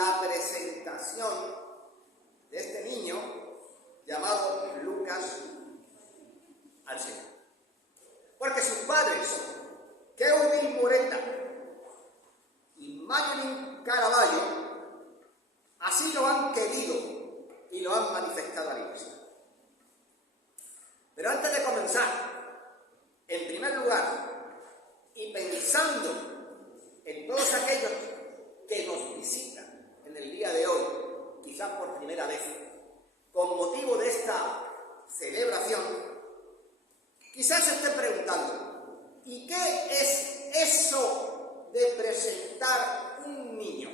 la presentación de este niño llamado Lucas al Señor. Porque sus padres, Kevin Moreta y Marilyn Caraballo, así lo han querido y lo han manifestado a la Iglesia. Pero antes de comenzar, en primer lugar, y pensando en todos aquellos que nos visitan en el día de hoy, quizás por primera vez, con motivo de esta celebración, quizás se estén preguntando, ¿y qué es eso de presentar un niño?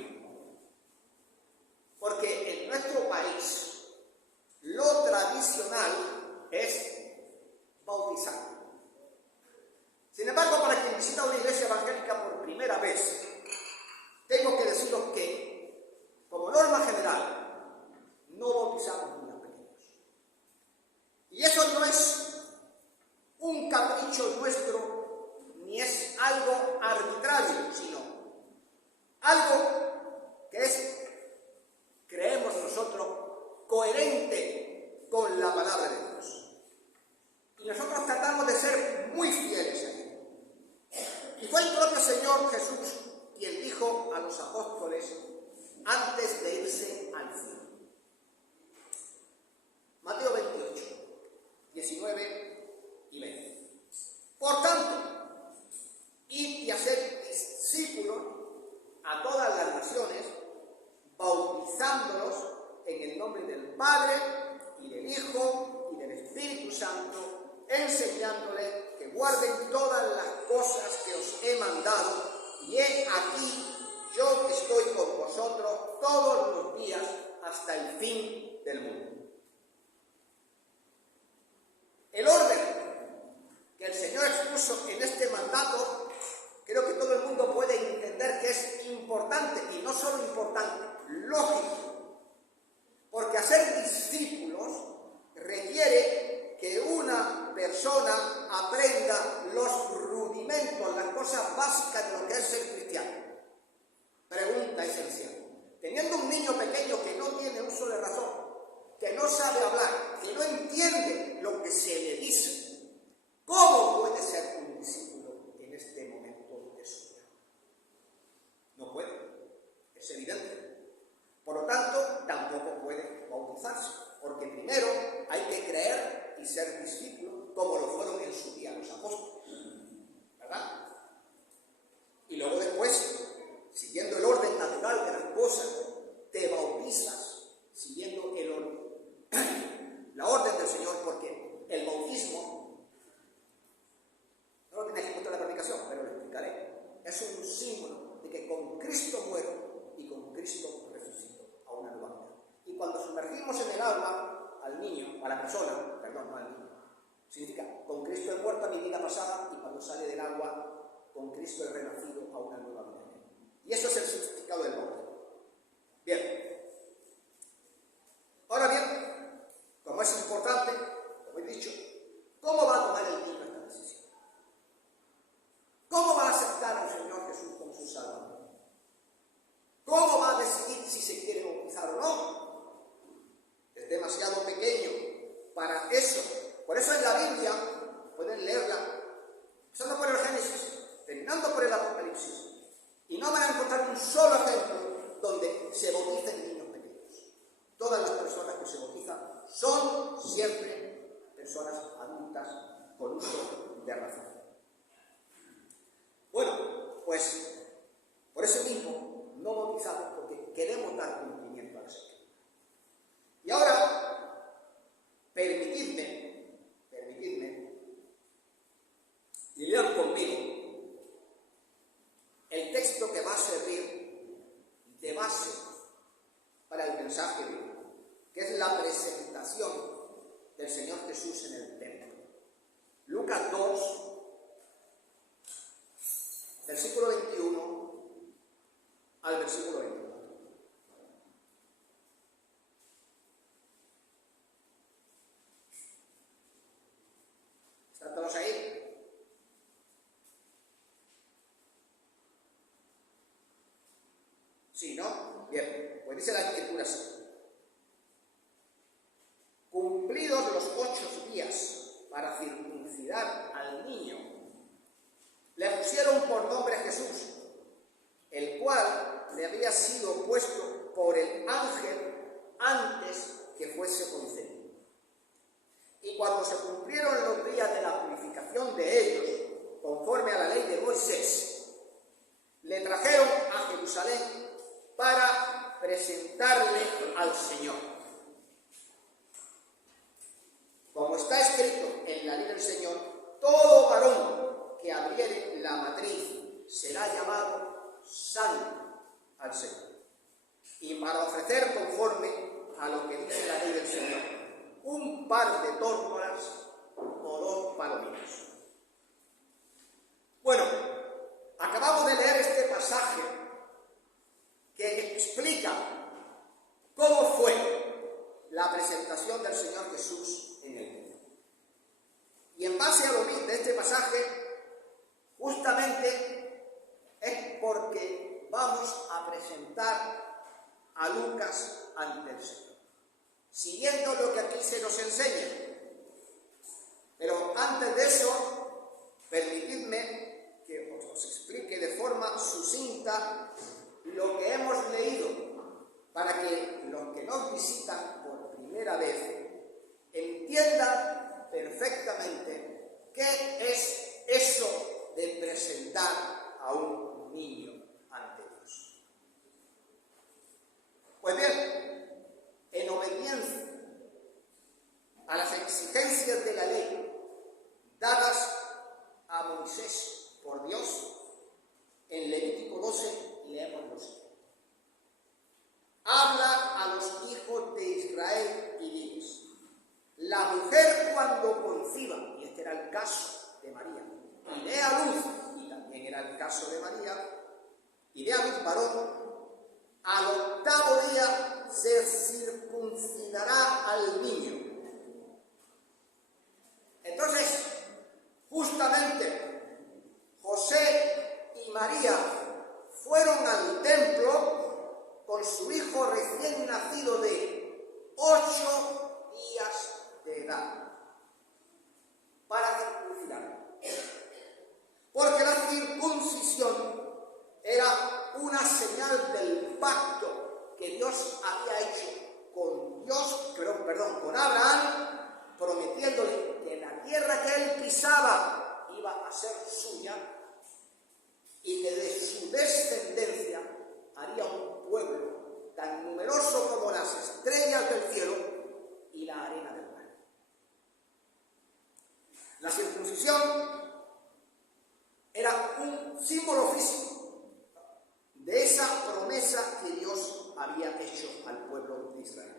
Porque en nuestro país lo tradicional es bautizar. Sin embargo, para quien visita una iglesia evangélica por primera vez, tengo que deciros que, como norma general, no bautizamos niños pequeños. Y eso no es un capricho nuestro, ni es algo arbitrario, sino algo que es, creemos nosotros, coherente con la palabra de Dios. Y nosotros tratamos de ser muy fieles a Él. Y fue el propio Señor Jesús quien dijo a los apóstoles antes de irse al cielo. Mateo 28, 19 y 20. Por tanto, id y haced discípulos a todas las naciones, bautizándolos en el nombre del Padre y del Hijo y del Espíritu Santo, enseñándoles que guarden todas las cosas que os he mandado, y he aquí, yo estoy con vosotros todos los días hasta el fin del mundo. El orden que el Señor expuso en este mandato, creo que todo el mundo puede entender que es importante, y no solo importante, lógico, porque hacer discípulos requiere que una persona aprenda los rudimentos, las cosas básicas de lo que es ser cristiano. Pregunta esencial. Teniendo un niño pequeño que no tiene uso de razón, que no sabe hablar, que no entiende lo que se le dice, ¿cómo puede ser un discípulo en este momento de su vida? No puede, es evidente. Por lo tanto, tampoco puede bautizarse, porque primero hay que creer y ser discípulo, como lo fueron en su día los apóstoles, ¿verdad? Y luego después, siguiendo el orden natural de las cosas, te bautizas siguiendo la orden del Señor, porque el bautismo, no lo tenéis en cuenta en la predicación, pero lo explicaré, es un símbolo de que con Cristo muero y con Cristo resucito a una nueva vida. Y cuando sumergimos en el alma al niño, a la persona, perdón, no al niño, significa, con Cristo he muerto a mi vida pasada, y cuando sale del agua, con Cristo he renacido a una nueva vida. Y eso es el significado del bautismo. Bien. Ahora bien, como es importante, como he dicho, ¿cómo va a tomar el niño esta decisión? ¿Cómo va a aceptar al Señor Jesús como su Salvador? ¿Cómo va a decidir si se quiere bautizar o no? Es demasiado pequeño para eso. Por eso en la Biblia, pueden leerla, empezando por el Génesis, terminando por el Apocalipsis, y no van a encontrar un solo ejemplo donde se bauticen niños pequeños. Todas las personas que se bautizan son siempre personas adultas con uso de razón. Bueno, pues por eso mismo no bautizamos, porque queremos dar cumplimiento al Señor. Y ahora, permitidme, y lean conmigo el texto que va a servir de base para el mensaje de hoy, que es la presentación del Señor Jesús en el templo. Lucas 2, versículo 21 al versículo 24. ¿Están todos ahí? ¿Sí, no? Bien. Pues dice la Escritura así: cumplidos los 8 días para circuncidar al niño, le pusieron por nombre Jesús, el cual le había sido puesto por el ángel antes que fuese concebido. Y cuando se cumplieron los días de la purificación de ellos, conforme a la ley de Moisés, le trajeron a Jerusalén para presentarle al Señor. Como está escrito en la ley del Señor, todo varón que abriere la matriz será llamado santo al Señor. Y para ofrecer conforme a lo que dice la ley del Señor, un par de tórtolas o 2 palominos. Bueno, acabamos de leer este pasaje que explica cómo fue la presentación del Señor Jesús en el mundo. Y en base a lo mismo de este pasaje, justamente es porque vamos a presentar a Lucas ante el Señor, siguiendo lo que aquí se nos enseña. Pero antes de eso, permitidme que os explique de forma sucinta lo que hemos leído, para que los que nos visitan por primera vez entiendan perfectamente qué es eso de presentar a un niño ante Dios. Pues bien, en obediencia a las exigencias de la ley dadas a Moisés por Dios, en Levítico 12 leemos lo siguiente: habla a los hijos de Israel y diles: la mujer cuando conciba, y este era el caso de María, y dé a luz, y también era el caso de María, y dé a luz varón, al 8º día se circuncidará al niño. Entonces, justamente, José y María fueron al templo con su hijo recién nacido de 8 días de edad para circuncidarlo. Porque la circuncisión era una señal del pacto que Dios había hecho con Abraham, prometiéndole que la tierra que él pisaba iba a ser suya y que de su descendencia haría un pueblo tan numeroso como las estrellas del cielo y la arena del mar. La circuncisión era un símbolo físico de esa promesa que Dios había hecho al pueblo de Israel.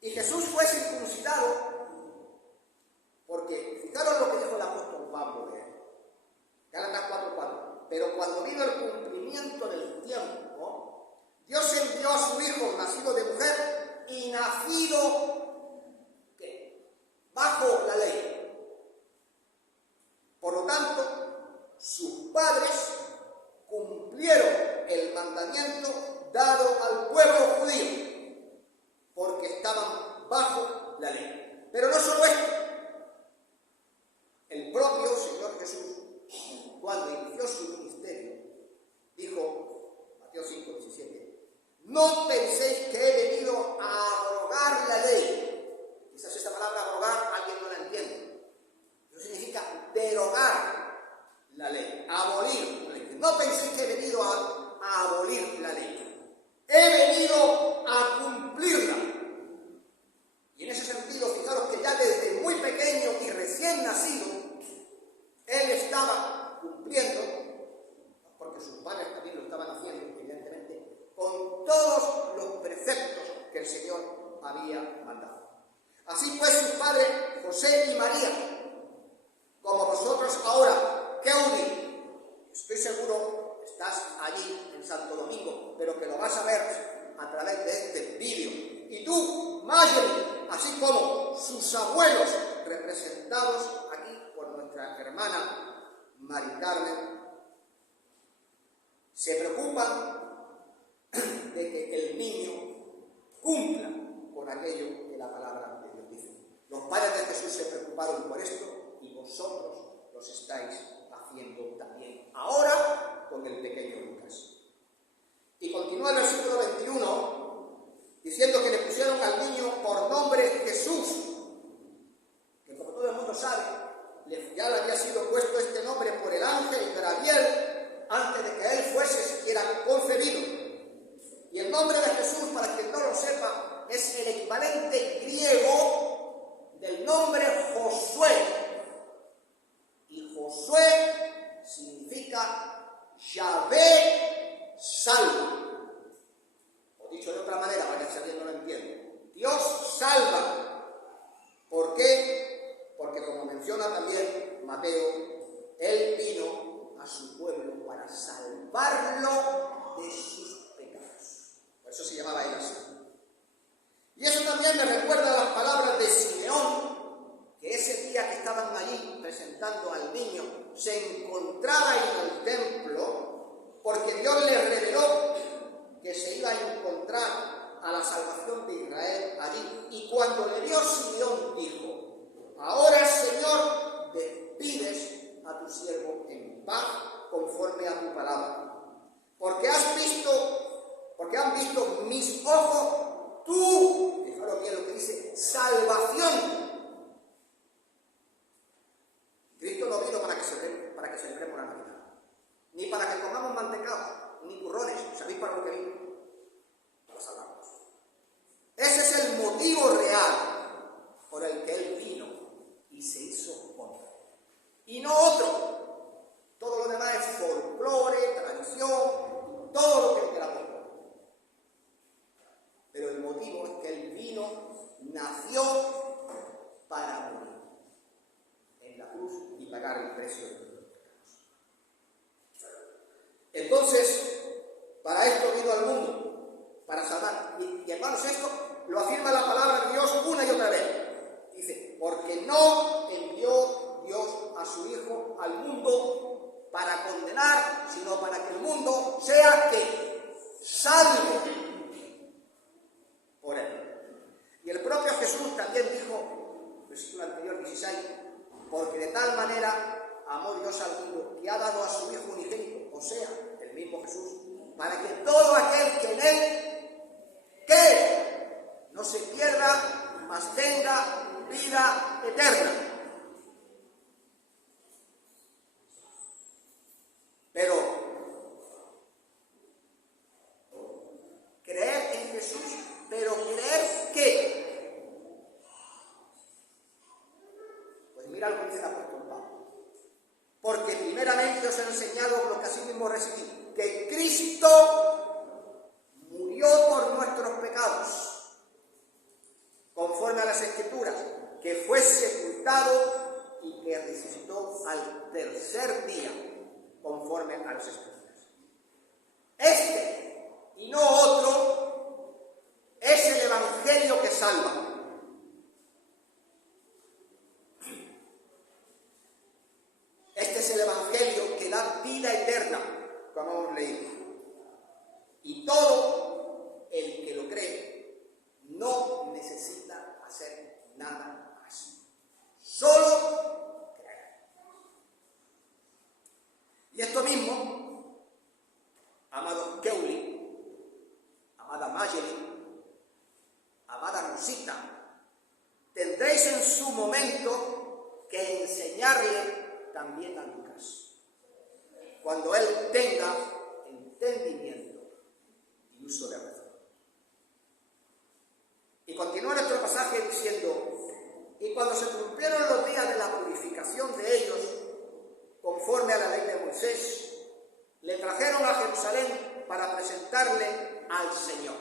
Y Jesús fue circuncidado porque, fijaros lo que dijo el apóstol Pablo de Gálatas 4:4: pero cuando vino el cumplimiento del tiempo, Dios envió a su Hijo, nacido de mujer y nacido bajo la ley. Por lo tanto, sus padres cumplieron el mandamiento dado al pueblo judío, porque estaban bajo la ley. Pero no solo esto, el propio Señor Jesús, cuando inició su ministerio, dijo, Mateo 5:17: no penséis que he venido a abrogar la ley. Quizás esta palabra abrogar alguien no la entiende. Eso significa derogar la ley, abolir la ley. No penséis que he venido a abolir la ley. He venido a cumplirla. Y en ese sentido, fijaros que ya desde muy pequeño y recién nacido, él estaba cumpliendo, porque sus padres también lo estaban haciendo, evidentemente, con todos los preceptos que el Señor había mandado. Así pues, sus padres, José y María, como vosotros ahora, Keudi, estoy seguro estás allí en Santo Domingo, pero que lo vas a ver a través de este vídeo. Y tú, Marjorie, así como sus abuelos, representados aquí por nuestra hermana Mari Carmen, se preocupan de cumpla con aquello que la palabra de Dios dice. Los padres de Jesús se preocuparon por esto y vosotros los estáis haciendo también ahora con el pequeño Lucas. Y continúa el versículo 21 diciendo que le pusieron al niño por nombre Jesús, que como todo el mundo sabe, ya le había sido puesto este nombre por el ángel Gabriel antes de que él fuese siquiera concebido. Y el nombre de Jesús, para quien no lo sepa, es el equivalente griego del nombre Josué. Y Josué significa Yahvé salva. O dicho de otra manera, para que si alguien no lo entiende, Dios salva. ¿Por qué? Porque como menciona también Mateo, Él vino a su pueblo para salvarlo de sus pecados. Por eso se llamaba Él así. Y eso también me recuerda a las palabras de Simeón, que ese día que estaban allí presentando al niño, se encontraba en el templo, porque Dios le reveló que se iba a encontrar a la salvación de Israel allí. Y cuando le vio Simeón dijo: ahora, Señor, despides a tu siervo en paz conforme a tu palabra. Porque han visto mis ojos tú, fijaros bien lo que dice, salvación. Cristo no vino para que celebremos la Navidad, ni para que comamos mantecado, ni turrones. ¿Sabéis para lo que vino? Para salvarnos. Ese es el motivo real por el que Él vino y se hizo hombre. Y no otro. Todo lo demás es folclore, tradición, todo lo que queramos. Pero el motivo es que Él vino, nació para morir en la cruz y pagar el precio de los pecados. Entonces, para esto vino al mundo, para salvar. Y hermanos, esto lo afirma la palabra de Dios una y otra vez. Dice: porque no envió Dios a su Hijo al mundo para condenar, sino para que el mundo sea que salvo por Él. Y el propio Jesús también dijo, versículo anterior 16, porque de tal manera amó Dios al mundo que ha dado a su Hijo unigénito, o sea, el mismo Jesús, para que todo aquel que en Él cree no se pierda, mas tenga vida eterna. Pero creer en Jesús, pero creer ¿qué? Pues mira lo que dice el apóstol Pablo. Porque primeramente os he enseñado lo que así mismo recibí, que Cristo murió por nuestros pecados, conforme a las Escrituras, que fue sepultado y que resucitó al tercer día, conforme a las Escrituras. Este, y no otro, es el Evangelio que salva. Este es el Evangelio que da vida eterna, como hemos leído. Y todo el que lo cree no necesita hacer nada más. Solo creer. Y esto mismo, amado Keuli, amada Mayeli, amada Rosita, tendréis en su momento que enseñarle también a Lucas, cuando él tenga entendimiento y uso de razón. Y continúa nuestro pasaje diciendo: y cuando se cumplieron los días de la purificación de ellos, conforme a la ley de Moisés, le trajeron a Jerusalén para presentarle al Señor.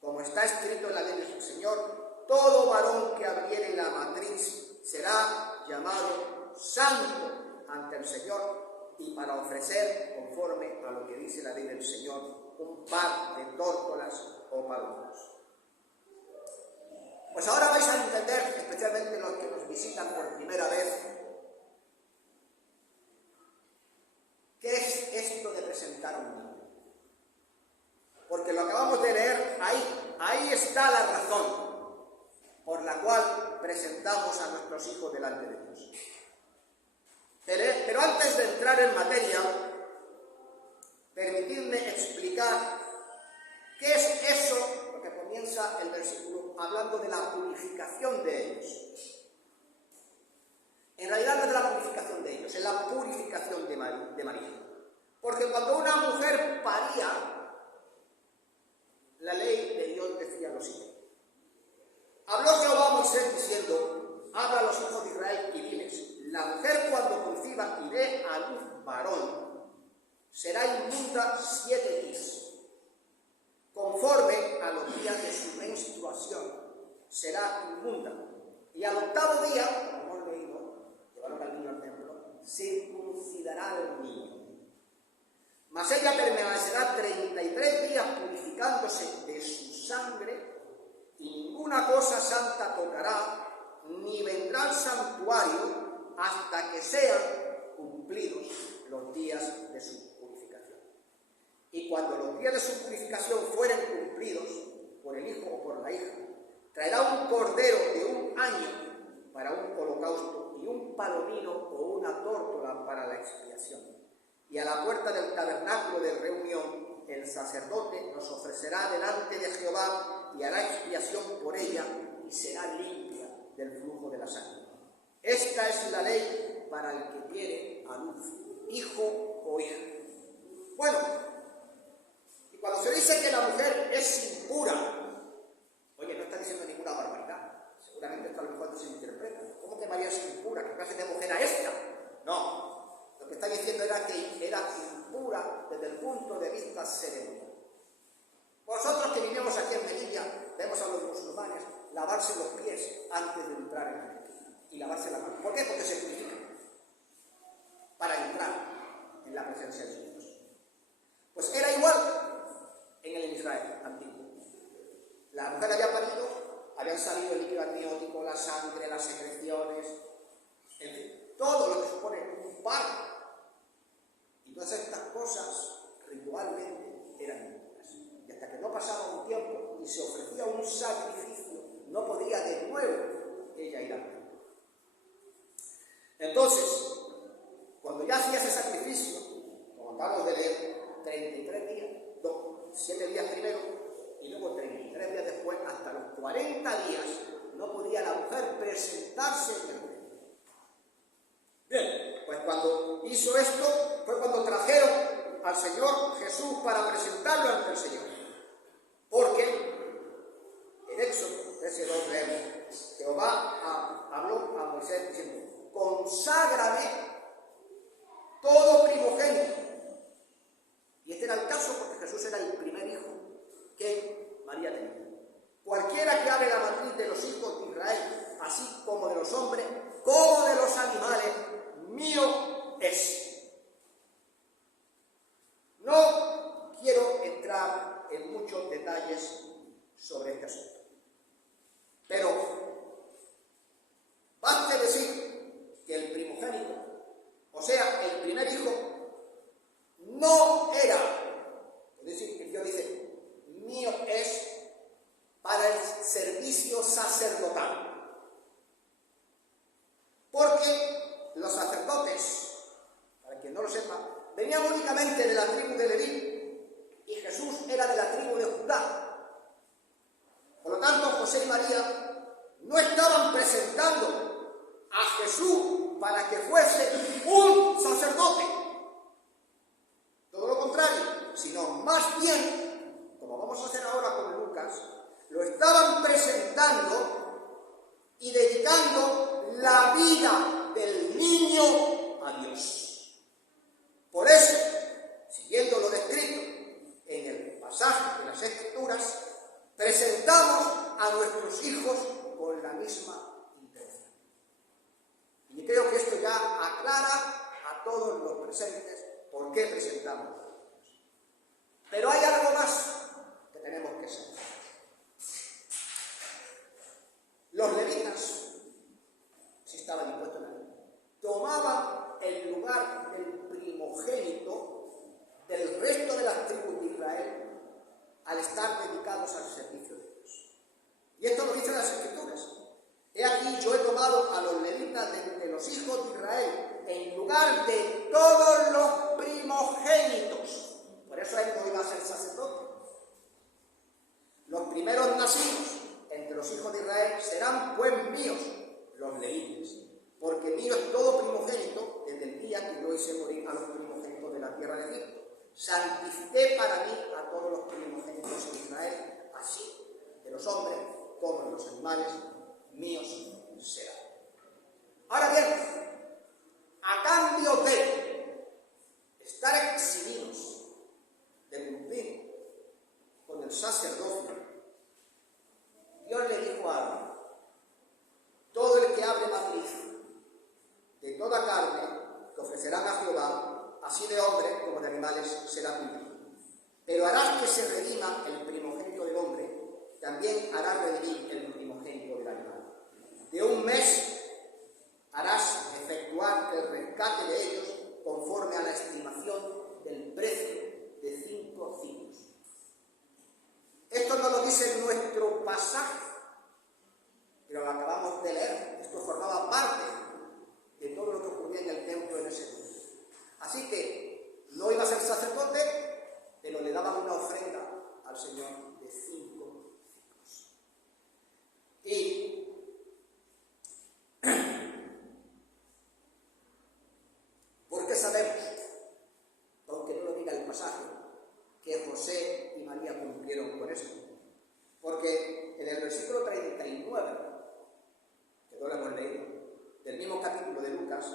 Como está escrito en la ley del Señor, todo varón que abriere la matriz será llamado santo ante el Señor, y para ofrecer, conforme a lo que dice la ley del Señor, un par de tórtolas o palomas. Pues ahora vais a entender, especialmente los que nos visitan por primera vez, ¿qué es esto de presentar a un niño? Porque lo acabamos de leer está la razón por la cual presentamos a nuestros hijos delante de Dios. Pero antes de entrar en materia, permitidme explicar qué es eso, porque comienza el versículo hablando de la purificación de ellos. En realidad no es de la purificación de ellos, es la purificación de María. Porque cuando una mujer paría, la ley de Dios decía lo siguiente. Habló Jehová a Moisés diciendo, habla a los hijos de Israel y diles, la mujer cuando conciba y dé a luz varón, será inmunda 7 días, conforme a los días de su menstruación, será inmunda. Y al 8º día, como hemos leído, llevaron al niño al templo, circuncidará al niño. Mas ella permanecerá 33 días purificándose de su sangre, y ninguna cosa santa tocará, ni vendrá al santuario hasta que sean cumplidos los días de su purificación. Y cuando los días de su purificación fueren cumplidos por el hijo o por la hija, traerá un cordero de 1 año para un holocausto y un palomino o una tórtola para la expiación. Y a la puerta del tabernáculo de reunión, el sacerdote los ofrecerá delante de Jehová y hará expiación por ella y será limpia del flujo de la sangre. Esta es la ley para el que quiere a luz, hijo o hija. Bueno, y cuando se dice que la mujer es impura, oye, no está diciendo ninguna barbaridad. Seguramente esto a lo mejor se interpreta. ¿Cómo que María es impura? ¿Qué clase de mujer era esta? No. Lo que está diciendo era que era impura desde el punto de vista ceremonial. Vosotros que vivimos aquí en Melilla, vemos a los musulmanes lavarse los pies antes de entrar en la mezquita y lavarse la mano. ¿Por qué? Porque se purifican para entrar en la presencia de Dios. Pues era igual en el Israel antiguo. La mujer había parido, habían salido el líquido amniótico, la sangre, las secreciones, en fin, todo lo que supone un parto. Y todas estas cosas ritualmente eran impuras. Y hasta que no pasaba un tiempo y se ofrecía un sacrificio, no podía de nuevo ella ir al templo. Entonces, cuando ya hacía ese sacrificio, como acabamos de leer, 33 días, 7 días primero, y luego 33 días después, hasta los 40 días, no podía la mujer presentarse en el templo. Bien, pues cuando hizo esto, fue cuando trajeron al Señor Jesús para presentarlo ante el Señor. Porque en Éxodo 13:2 leemos, Jehová habló a Moisés diciendo, conságrame todo primogénito. Y este era el caso porque Jesús era el primer hijo que María tenía. Cualquiera que abre la matriz de los hijos de Israel, así como de los hombres, como de los animales, mío es. No quiero entrar en muchos detalles sobre este asunto, pero basta decir que el primogénito, o sea, el primer hijo, no era, es decir, que Dios dice, mío es para el servicio sacerdotal. Porque los sacerdotes, para quien no lo sepa, venían únicamente de la tribu de Leví y Jesús era de la tribu de Judá. Por lo tanto, José y María no estaban presentando a Jesús para que fuese un sacerdote. Todo lo contrario, sino más bien, como vamos a hacer ahora con Lucas, lo estaban presentando y dedicando la vida del niño a Dios. Por eso, siguiendo lo descrito en el pasaje de las Escrituras, presentamos a nuestros hijos con la misma intención. Y creo que esto ya aclara a todos los presentes por qué presentamos a los hijos. Pero hay algo más que tenemos que saber. Los levitas, si estaban impuestos en la ley, tomaban el lugar del primogénito del resto de las tribus de Israel al estar dedicados al servicio de Dios. digna de los hijos de Israel, en lugar de todos los primogénitos. Por eso él no iba a ser sacerdote. Los primeros nacidos entre los hijos de Israel serán pues míos, los levitas, porque mío es todo primogénito desde el día que yo hice morir a los primogénitos de la tierra de Egipto. Santifiqué para mí a todos los primogénitos de Israel, así de los hombres como de los animales, míos serán. Ahora bien, a cambio de estar eximidos de cumplir con el sacerdocio, Dios le dijo a Aarón: todo el que abre matriz de toda carne que ofrecerán a Jehová, así de hombres como de animales, será tuyo. Pero harás que se redima el primogénito del hombre, también harás redimir el primogénito del animal. De un mes harás efectuar el rescate de ellos conforme a la estimación del precio de 5 ciclos. Esto no lo dice nuestro pasaje, pero lo acabamos de leer. Esto formaba parte de todo lo que ocurría en el templo en ese tiempo. Así que no iba a ser sacerdote, pero le daban una ofrenda al Señor de 5 ciclos. Y ¿por qué sabemos, aunque no lo diga el pasaje, que José y María cumplieron con esto? Porque en el versículo 39, que no lo hemos leído, del mismo capítulo de Lucas,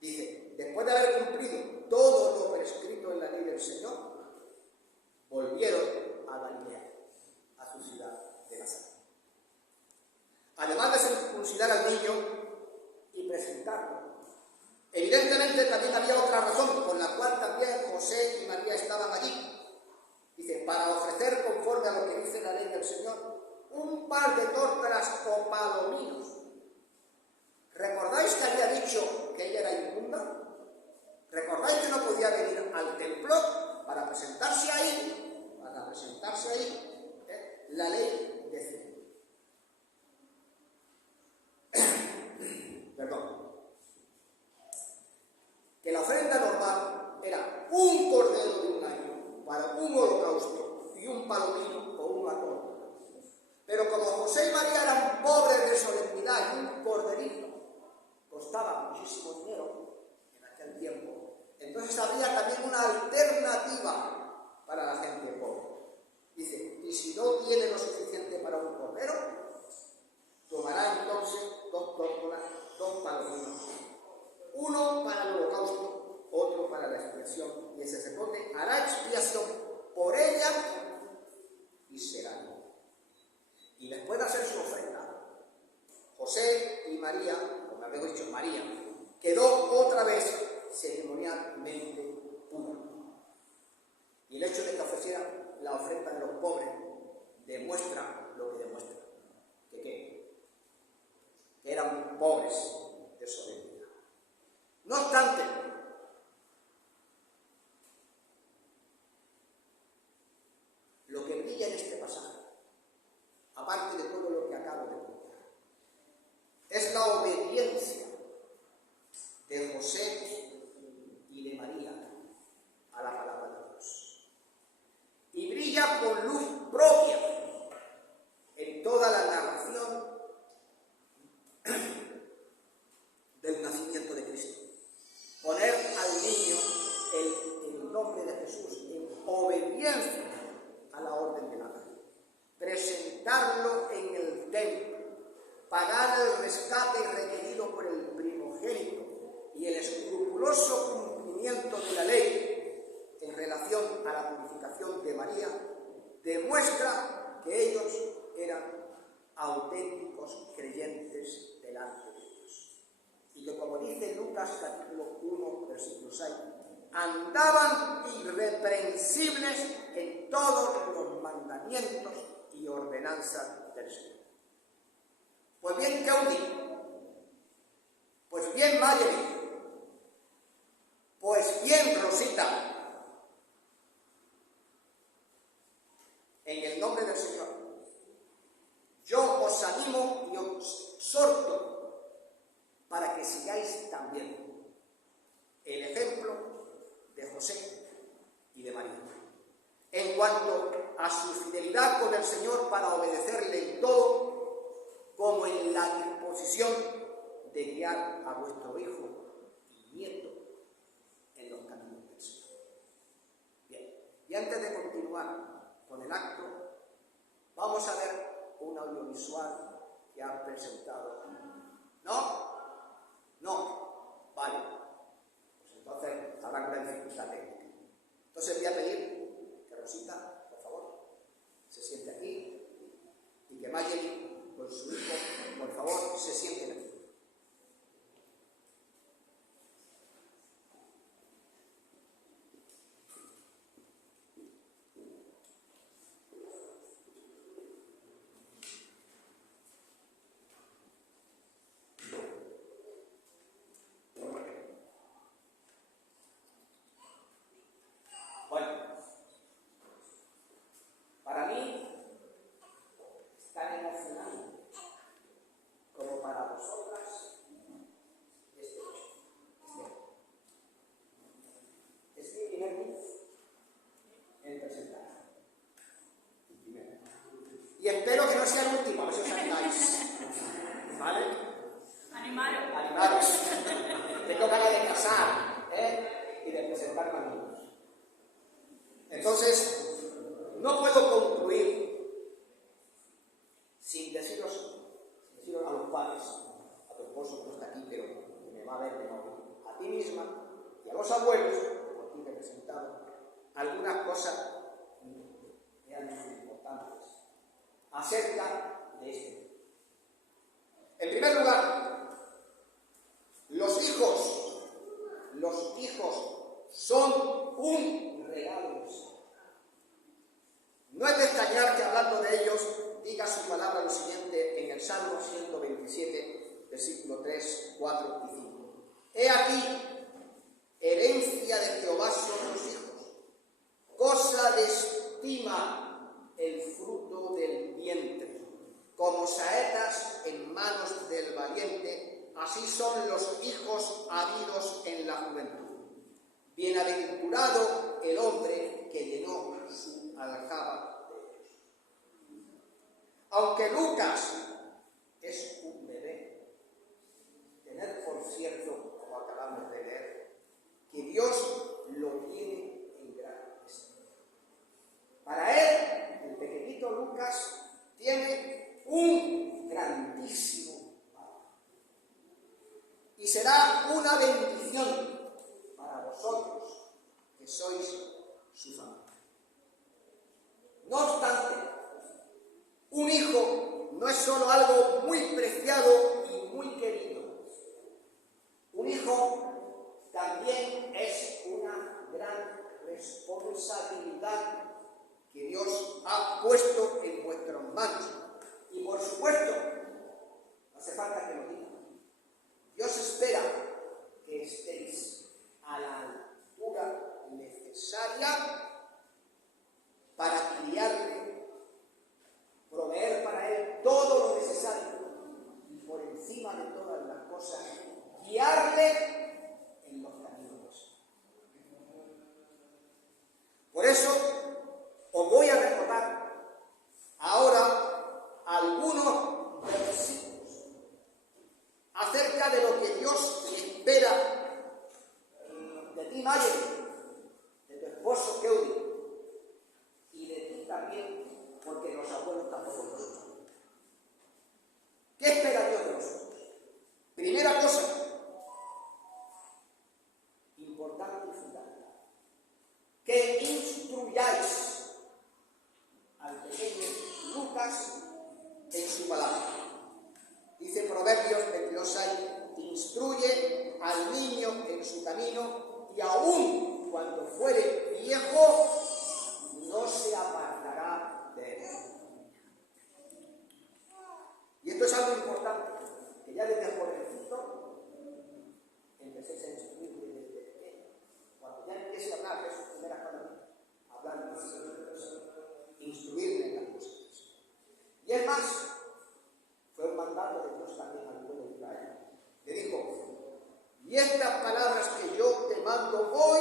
dice: después de haber cumplido todo lo prescrito en la ley del Señor, volvieron a Galilea, a su ciudad de Nazaret. Además de circuncidar al niño y presentarlo, evidentemente también había otra razón por la cual también José y María estaban allí. Dice: para ofrecer, conforme a lo que dice la ley del Señor, un par de tórtolas o palominos. ¿Recordáis que había dicho que ella era inmunda? ¿Recordáis que no podía venir al templo para presentarse ahí? La ley decía. Perdón. Que la ofrenda normal era un cordero de un año para un holocausto y un palomino o una torta. Pero como José y María eran pobres de solemnidad y un corderito costaba muchísimo dinero en aquel tiempo, entonces había también una alternativa para la gente pobre. Dice: y si no tiene lo suficiente para un cordero, tomará entonces 2 tórtolas, 2 palominos, uno para el holocausto, otro para la expiación, y el sacerdote hará expiación por ella y será libre. Y después de hacer su ofrenda, José y María, como habíamos dicho, María, quedó otra vez ceremonialmente pura. Y el hecho de que ofrecieran la ofrenda de los pobres demuestra lo que demuestra: que eran pobres de solemnidad. No obstante, lo que brilla en este pasaje, aparte de todo lo que acabo de contar, es la obediencia de José y de María a la palabra de Dios. Y brilla con luz propia en toda la narración del nacimiento de Cristo. Poner al niño en el nombre de Jesús en obediencia a la orden de la ley. Presentarlo en el templo, pagar el rescate requerido por el primogénito y el escrupuloso cumplimiento de la ley en relación a la purificación de María, demuestra que ellos eran auténticos creyentes delante de Dios. Y que, como dice Lucas capítulo 1, versículo 6, andaban irreprensibles en todos los mandamientos y ordenanzas del Señor. Pues bien, Claudia, pues bien, Mayeli, pues bien, Rosita, en el nombre del Señor, yo os animo y os exhorto para José y de María. En cuanto a su fidelidad con el Señor para obedecerle en todo, como en la disposición de guiar a vuestro hijo y nieto en los caminos del Señor. Bien, y antes de continuar con el acto, vamos a ver un audiovisual que han presentado. ¿No? No. Vale. Pues entonces habrá una dificultad técnica. Entonces voy a pedir que Rosita, por favor, se siente aquí y que Mayeli con su hijo, por favor, se sienten aquí. Para mí es tan emocionante como para vosotras este hecho. Es mi primer día en presentar. Y espero que no sea el último, a ver si os animáis. ¿Vale? Animaros. Tengo ganas de casar, y de presentar amigos. Entonces, no puedo concluir sin deciros a los padres, a tu esposo que no está aquí, pero que me va a ver de nuevo, a ti misma y a los abuelos, por ti te he presentado, algunas cosas realmente importantes acerca de este tema. En primer lugar, los hijos son un regalo del Señor. No es de extrañar que hablando de ellos diga su palabra lo siguiente en el Salmo 127, versículo 3, 4 y 5. He aquí, herencia de Jehová son los hijos, cosa de estima el fruto del vientre, como saetas en manos del valiente, así son los hijos habidos en la juventud. Bienaventurado el hombre que llenó su aljaba de ellos. Aunque Lucas es un bebé, tened por cierto, como acabamos de leer, que Dios lo tiene en gran estima. Para él, el pequeñito Lucas tiene un grandísimo valor. Y será una bendición para vosotros, que sois su familia. No obstante, un hijo no es solo algo muy preciado y muy querido. Un hijo también es una gran responsabilidad que Dios ha puesto en vuestras manos. Y por supuesto, no hace falta que lo diga, Dios espera que estéis a la altura necesaria para criarle, proveer para él todo lo necesario y por encima de todas las cosas, guiarle en los caminos. Por eso os voy a recordar ahora algunos versículos acerca de lo que Dios espera de ti, Mayeli, de tu esposo, Keudi, y de ti también, porque los abuelos tampoco lo son. ¿Qué espera Dios de nosotros? Primera cosa, importante y fundamental, que instruyáis al pequeño Lucas en su palabra. Dice Proverbios 22:6, instruye al niño en su camino y aún cuando fuere viejo no se apartará de él. Y esto es algo importante, que ya desde jovencito empecé a instruir desde pequeño. Cuando ya empiece a hablar de sus primeras palabras, hablar de Dios, instruirle en las cosas. Y es más, fue un mandato de Dios también al pueblo de Israel. Le dijo, y estas palabras que yo te mando hoy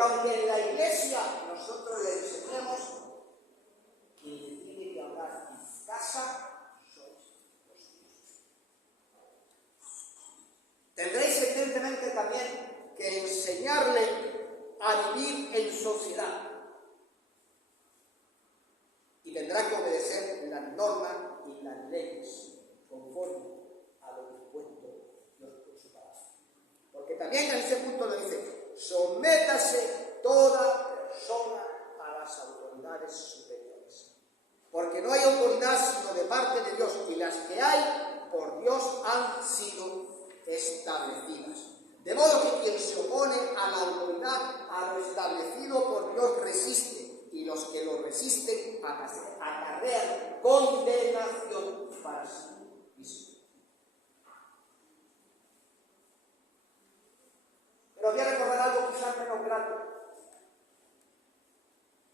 Porque aunque en la iglesia nosotros le enseñemos que tiene que hablar en casa, sois los hijos. Tendréis evidentemente también que enseñarle a vivir en sociedad. Y tendrá que obedecer las normas y las leyes conforme a lo dispuesto Dios por su palabra. Porque también en ese punto le dice: sométase toda persona a las autoridades superiores. Porque no hay autoridad sino de parte de Dios, y las que hay por Dios han sido establecidas. De modo que quien se opone a la autoridad, a lo establecido por Dios, resiste. Y los que lo resisten acarrean condenación para sí mismo. Pero voy a recordar algo quizás menos grande.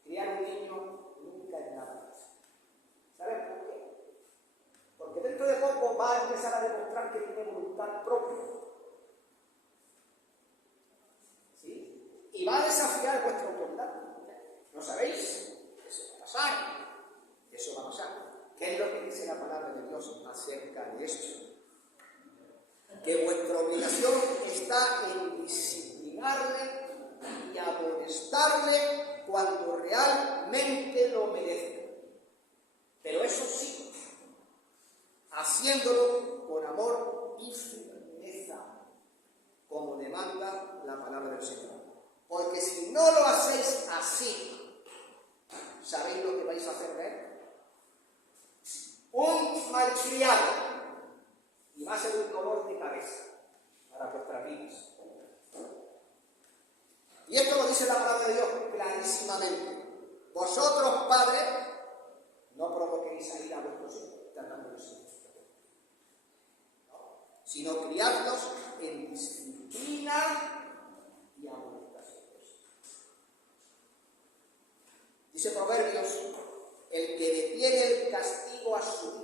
Criar un niño nunca es nada fácil. ¿Saben por qué? Porque dentro de poco va a empezar a demostrar que tiene voluntad propia. ¿Sí? Y va a desafiar vuestra autoridad. ¿No sabéis? Eso va a pasar. Eso va a pasar. ¿Qué es lo que dice la palabra de Dios acerca de esto? Que vuestra obligación está en disciplinarle y amonestarle cuando realmente lo merezca. Pero eso sí, haciéndolo con amor y firmeza, como demanda la palabra del Señor. Porque si no lo hacéis así, ¿sabéis lo que vais a hacer de él? Un malcriado, y va a ser un dolor de cabeza para vuestras vidas. Y esto lo dice la palabra de Dios clarísimamente. Vosotros, padres, no provoquéis a ir a vuestros hijos, tratándolos sino criadlos en disciplina y amonestación. Dice Proverbios: el que detiene el castigo a su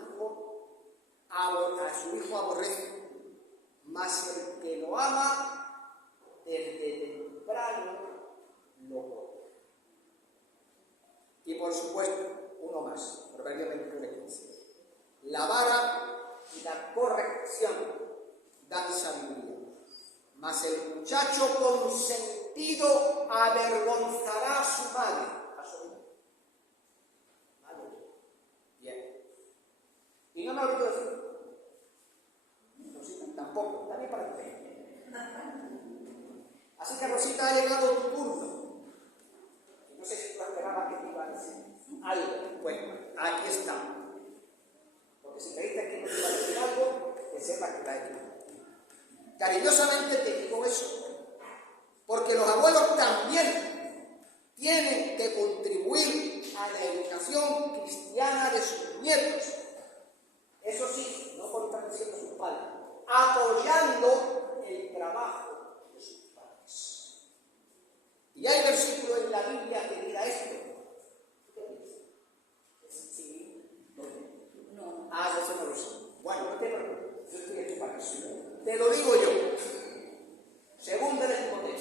hijo aborrece, mas el que lo ama desde temprano lo corrige. Y por supuesto, uno más, Proverbios 21:15. La vara y la corrección dan sabiduría, mas el muchacho consentido avergonzará a su madre. Bien. Y no me olvido decir, Rosita, tampoco, también para usted. Así que, Rosita, ha llegado tu turno. Y no sé si tú esperabas que te iba a decir algo. Bueno, aquí está. Porque si creíste que no te iba a decir algo, que sepas que está aquí. Cariñosamente te digo eso, porque los abuelos también tienen que contribuir a la educación cristiana de sus nietos. Eso sí, no contradiciendo a sus padres, apoyando el trabajo de sus padres. Y hay versículos en la Biblia que diga esto. ¿Sí? No. Ah, eso no lo sé. Bueno, no te preocupes, yo estoy aquí para eso. Te lo digo yo. Segunda de Timoteo,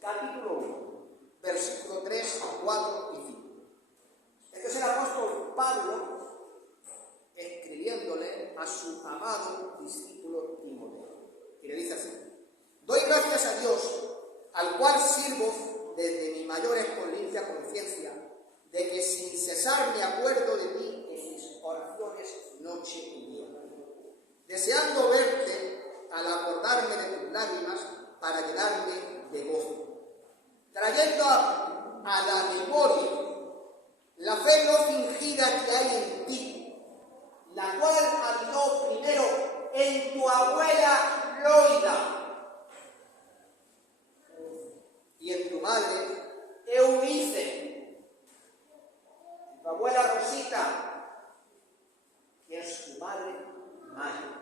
capítulo 1, versículo 3, 4 y 5. Este es el apóstol Pablo escribiéndole a su amado discípulo Timoteo. Y le dice así: doy gracias a Dios, al cual sirvo desde mi mayor experiencia conciencia, de que sin cesar me acuerdo de ti en mis oraciones noche y día, deseando verte al acordarme de tus lágrimas para llenarme de gozo, trayendo a la memoria la fe no fingida que hay en ti, la cual habitó primero en tu abuela Loida y en tu madre Eunice, tu abuela Rosita y en su madre Maya.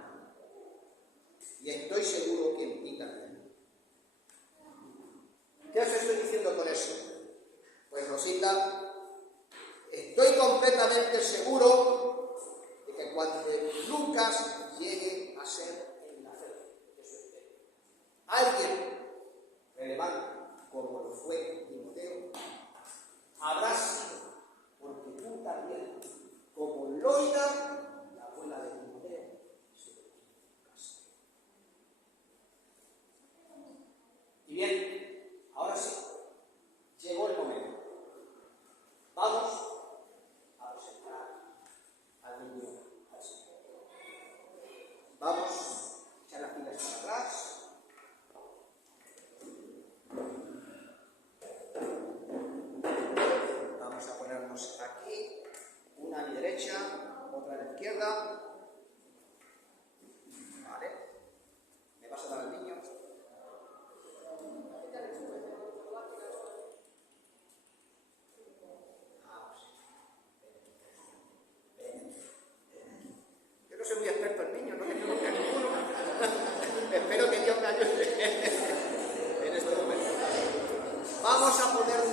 Y estoy seguro que en ti también. ¿Qué os estoy diciendo con eso? Pues, Rosita, estoy completamente seguro de que cuando Lucas llegue a ser en la fe, alguien relevante como lo fue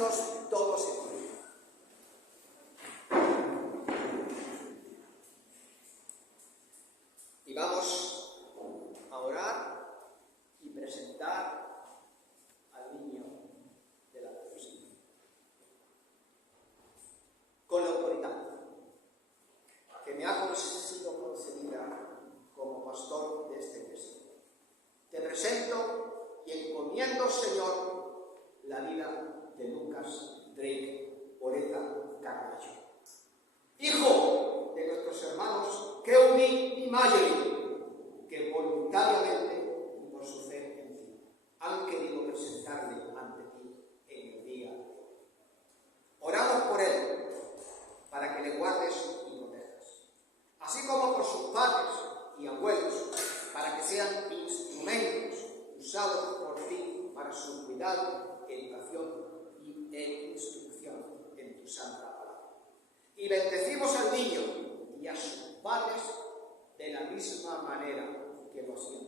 nosotros todos en uno. Y vamos a orar y presentar al niño de la cruz con la autoridad que me ha sido concedida como pastor de esta iglesia. Te presento y encomiendo, Señor, la vida de Lucas Drake Oreta Carballo, hijo de nuestros hermanos Keuni y Mayeli, que voluntariamente y por su fe en ti han querido presentarle ante ti en el día de hoy. Oramos por él, para que le guardes y protejas, así como por sus padres y abuelos, para que sean instrumentos usados por ti para su cuidado, educación e instrucción en tu santa palabra. Y bendecimos al niño y a sus padres de la misma manera que lo hacían